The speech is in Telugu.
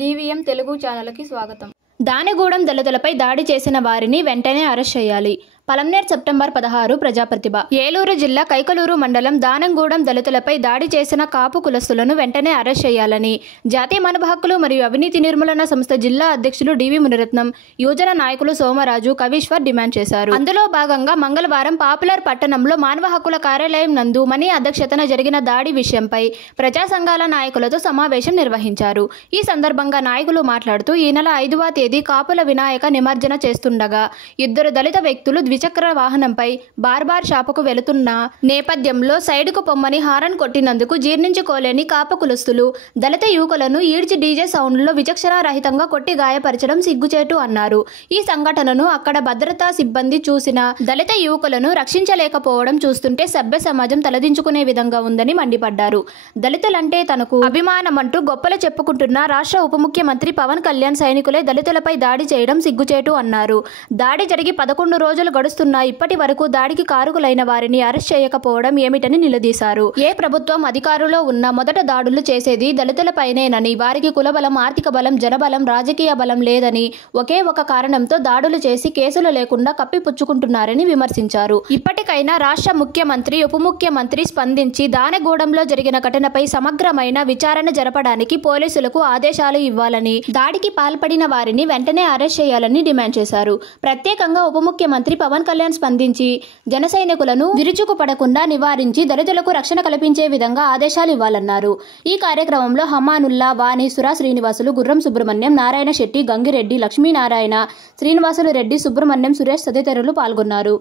DVM తెలుగు ఛానల్కి స్వాగతం. దానెగూడెం దళితులపై దాడి చేసిన వారిని వెంటనే అరెస్ట్ చేయాలి. పలమనేర్ సెప్టెంబర్ 16 ప్రజాప్రతిభ. ఏలూరు జిల్లా కైకలూరు మండలం దానెగూడెం దళితులపై దాడి చేసిన కాపు కులస్తులను వెంటనే అరెస్ట్ చేయాలని జాతీయ మానవ హక్కులు మరియు అవినీతి నిర్మూలన సంస్థ జిల్లా అధ్యక్షులు డివి మునిరత్నం, యువజన నాయకులు సోమరాజు, కవీశ్వర్ డిమాండ్ చేశారు. అందులో భాగంగా మంగళవారం పాపులర్ పట్టణంలో మానవ హక్కుల కార్యాలయం నందు మణి అధ్యక్షతన జరిగిన దాడి విషయంపై ప్రజా సంఘాల నాయకులతో సమావేశం నిర్వహించారు. ఈ సందర్భంగా నాయకులు మాట్లాడుతూ ఈ నెల 5వ తేదీ కాపుల వినాయక నిమజ్జన చేస్తుండగా ఇద్దరు దళిత వ్యక్తులు ద్విచక్ర వాహనంపై బార్బార్ షాపుకు వెళుతున్న నేపథ్యంలో సైడ్కు పొమ్మని హారన్ కొట్టినందుకు జీర్ణించుకోలేని కాపు కులస్తులు దళిత యువకులను ఈడ్చి డీజే సౌండ్లో విచక్షణారహితంగా కొట్టి గాయపరచడం సిగ్గుచేటు అన్నారు. ఈ సంఘటనను అక్కడ భద్రతా సిబ్బంది చూసిన దళిత యువకులను రక్షించలేకపోవడం చూస్తుంటే సభ్య సమాజం తలదించుకునే విధంగా ఉందని మండిపడ్డారు. దళితులంటే తనకు అభిమానమంటూ గొప్పలు చెప్పుకుంటున్న రాష్ట్ర ఉప ముఖ్యమంత్రి పవన్ కళ్యాణ్ సైనికులే దళితులపై దాడి చేయడం సిగ్గుచేటు అన్నారు. దాడి జరిగి 11 రోజులు గడుస్తున్నా ఇప్పటి వరకు దాడికి కారకులైన వారిని అరెస్ట్ చేయకపోవడం ఏమిటని నిలదీశారు. ఏ ప్రభుత్వం అధికారంలో ఉన్నా మొదట దాడులు చేసేది దళితులపైనేనని, వారికి కులబలం, ఆర్థిక బలం, జనబలం, రాజకీయ బలం లేదని ఒకే ఒక కారణంతో దాడులు చేసి కేసులు లేకుండా కప్పిపుచ్చుకుంటున్నారని విమర్శించారు. ఇప్పటికైనా రాష్ట్ర ముఖ్యమంత్రి, ఉప ముఖ్యమంత్రి స్పందించి దానెగూడెంలో జరిగిన ఘటనపై సమగ్రమైన విచారణ జరపడానికి పోలీసులకు ఆదేశాలు ఇవ్వాలని, దాడికి పాల్పడిన వారిని వెంటనే అరెస్ట్ చేయాలని డిమాండ్ చేశారు. ప్రత్యేకంగా ఉప ముఖ్యమంత్రి పవన్ కళ్యాణ్ స్పందించి జన సైనికులను విరుచుకుపడకుండా నివారించి దళితులకు రక్షణ కల్పించే విధంగా ఆదేశాలు ఇవ్వాలన్నారు. ఈ కార్యక్రమంలో హమానుల్లా, వాణి, సురా శ్రీనివాసులు, గుర్రం సుబ్రహ్మణ్యం, నారాయణ శెట్టి, గంగిరెడ్డి, లక్ష్మీనారాయణ, శ్రీనివాసులు రెడ్డి, సుబ్రహ్మణ్యం, సురేష్ తదితరులు పాల్గొన్నారు.